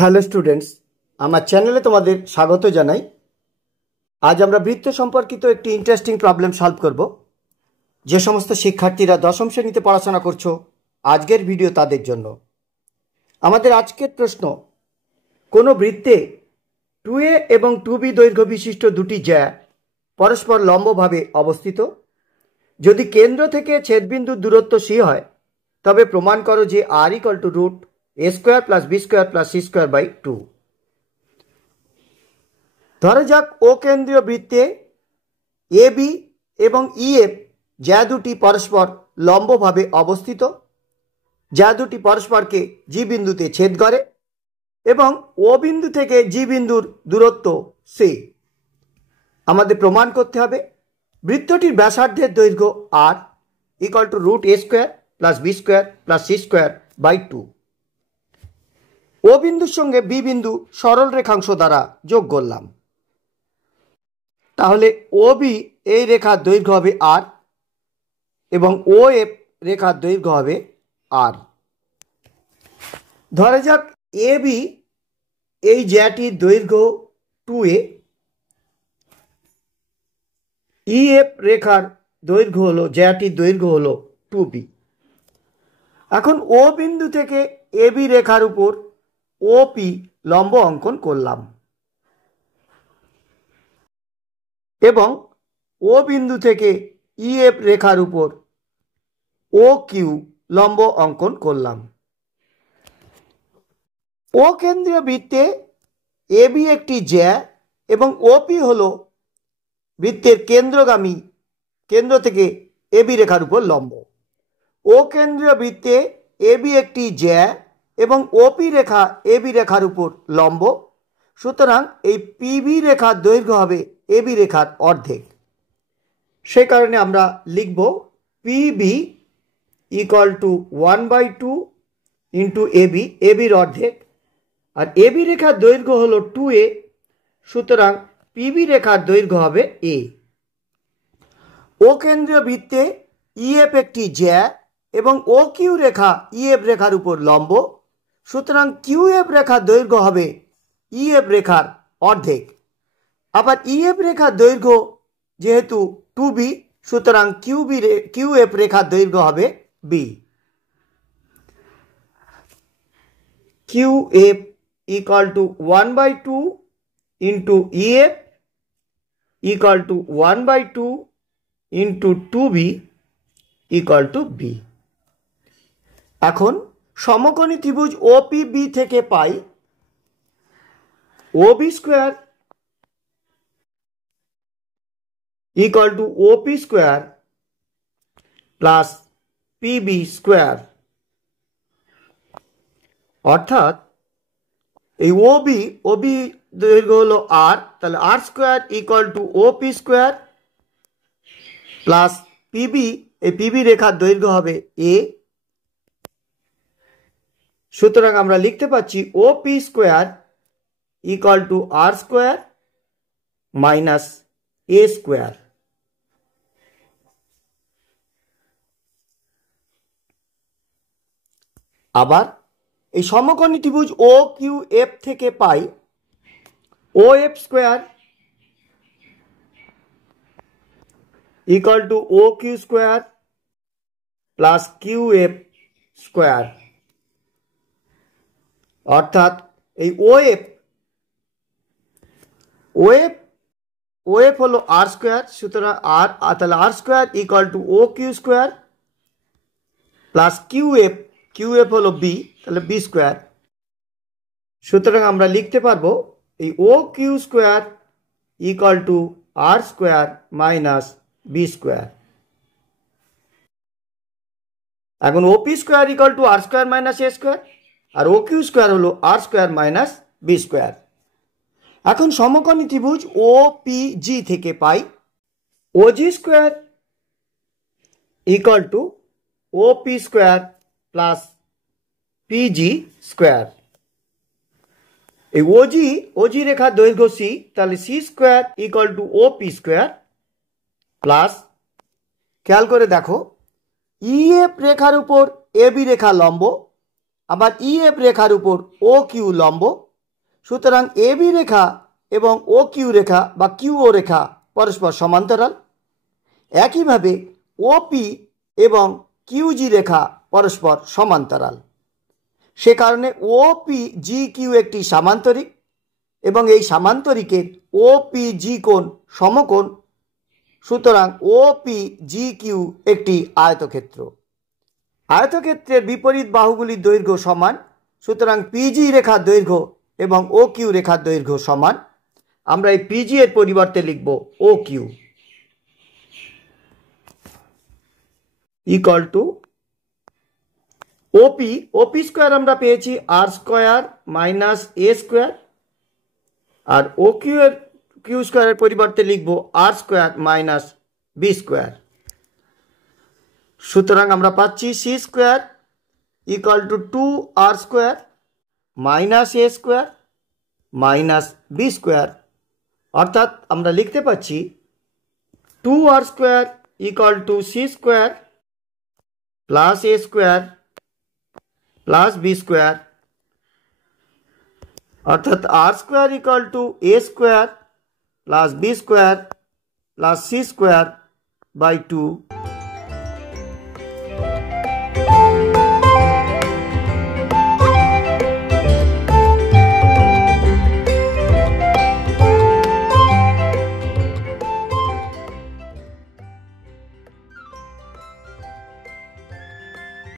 Hello students, আমার চ্যানেলে তোমাদের স্বাগত জানাই। আজ আমরা বৃত্ত সম্পর্কিত একটি ইন্টারেস্টিং প্রবলেম সলভ করব। যে সমস্ত শিক্ষার্থীরা দশম শ্রেণীতে পড়াশোনা করছো, আজকের ভিডিও তাদের জন্য। আমাদের আজকের প্রশ্ন, কোনো বৃত্তে 2a এবং 2b দৈর্ঘ্য বিশিষ্ট দুটি জ্যা পরস্পর লম্বভাবে অবস্থিত। যদি কেন্দ্র থেকে ছেদবিন্দুর দূরত্ব c হয়, তবে প্রমাণ করো যে r √a² + b² + c²/2। ধরা যাক ও কেন্দ্রীয় বৃত্তে AB এবং EF জ্যা দুটি পরস্পর লম্বভাবে অবস্থিত, জ্যা দুটি পরস্পরকে G বিন্দুতে ছেদ করে এবং ও বিন্দু থেকে G বিন্দুর দূরত্ব c। আমাদের প্রমাণ করতে হবে বৃত্তটির ব্যাসার্ধের দৈর্ঘ্য r √a² + b² + c²/2। ও বিন্দুর সঙ্গে বি বিন্দু সরল রেখাংশ দ্বারা যোগ করলাম। তাহলে OB এই রেখার দৈর্ঘ্য হবে r এবং OF রেখার দৈর্ঘ্য হবে r। ধরা যাক AB এই জ্যাটির দৈর্ঘ্য 2a, EF রেখার দৈর্ঘ্য হলো জ্যাটির দৈর্ঘ্য হলো 2b। এখন ও বিন্দু থেকে AB রেখার উপর OP লম্ব অঙ্কন করলাম এবং ও বিন্দু থেকে EF রেখার উপর OQ লম্ব অঙ্কন করলাম। ও কেন্দ্রীয় বৃত্তে AB একটি জ্যা এবং OP হলো বৃত্তের কেন্দ্রগামী, কেন্দ্র থেকে AB রেখার উপর লম্ব। ও কেন্দ্রীয় বৃত্তে AB একটি জ্যা এবং OP রেখা AB রেখার উপর লম্ব, সুতরাং এই PB রেখার দৈর্ঘ্য হবে AB রেখার অর্ধেক। সে কারণে আমরা লিখব PB = 1/2 × AB, ABর অর্ধেক, আর AB রেখার দৈর্ঘ্য হলো 2a, সুতরাং PB রেখার দৈর্ঘ্য হবে a। ও কেন্দ্রীয় বৃত্তে EF একটি জ্যা এবং OQ রেখা EF রেখার উপর লম্ব, সুতরাং QF রেখার দৈর্ঘ্য হবে EF রেখার অর্ধেক। আবার EF রেখার দৈর্ঘ্য যেহেতু 2b, সুতরাং QF রেখার দৈর্ঘ্য হবে b। QF = 1/2 × EF = 1/2 × 2b = b। এখন সমকোণী ত্রিভুজ OPB থেকে পাই OB² = OP² + PB²। অর্থাৎ এই OB দৈর্ঘ্য হলো r, তাহলে r² = OP² + PB, এই PB রেখার দৈর্ঘ্য হবে a। সুতরাং আমরা লিখতে পাচ্ছি OP² = r² - a²। আবার এই সমকোণী ত্রিভুজ OQF থেকে পাই OF² = OQ² + QF²। অর্থাৎ এই OF হলো r², সুতরাং তাহলে r² = OQ² + QF হলো b, তাহলে b²। সুতরাং আমরা লিখতে পারবো এই OQ² = r² - b²। এখন OP² = r² - a² আর OQ² হলো r² - b²। এখন সমকোণী ত্রিভুজ OPG থেকে পাই OG² = OP² + PG²। এই OG রেখার দৈর্ঘ্য c, তাহলে c² = OP² প্লাস, খেয়াল করে দেখো, EF রেখার উপর AB রেখা লম্ব, আবার EF রেখার উপর OQ লম্ব, সুতরাং এবি রেখা এবং ও কিউ রেখা বা কিউও রেখা পরস্পর সমান্তরাল। একইভাবে ওপি এবং কিউজি রেখা পরস্পর সমান্তরাল। সে কারণে ওপি জি কিউ একটি সামান্তরিক এবং এই সামান্তরিকের ওপিজি কোণ সমকোণ। সুতরাং ওপিজি কিউ একটি আয়তক্ষেত্র। আয়তক্ষেত্রের বিপরীত বাহুগুলির দৈর্ঘ্য সমান। সুতরাং পিজি রেখার দৈর্ঘ্য এবং ও কিউ রেখার দৈর্ঘ্য সমান। আমরা এই পিজি এর পরিবর্তে লিখব O Q equal to OP. OP square আমরা পেয়েছি R square minus A square, আর ও কিউ এর কিউ স্কোয়ারের পরিবর্তে লিখব R square minus B square. সুতরাং আমরা পাচ্ছি C square equal to 2r square minus A square minus B square. অর্থাৎ আমরা লিখতে পাচ্ছি 2r square equal to C square plus A square plus B square, অর্থাৎ R square equal to A square plus B square plus C square by 2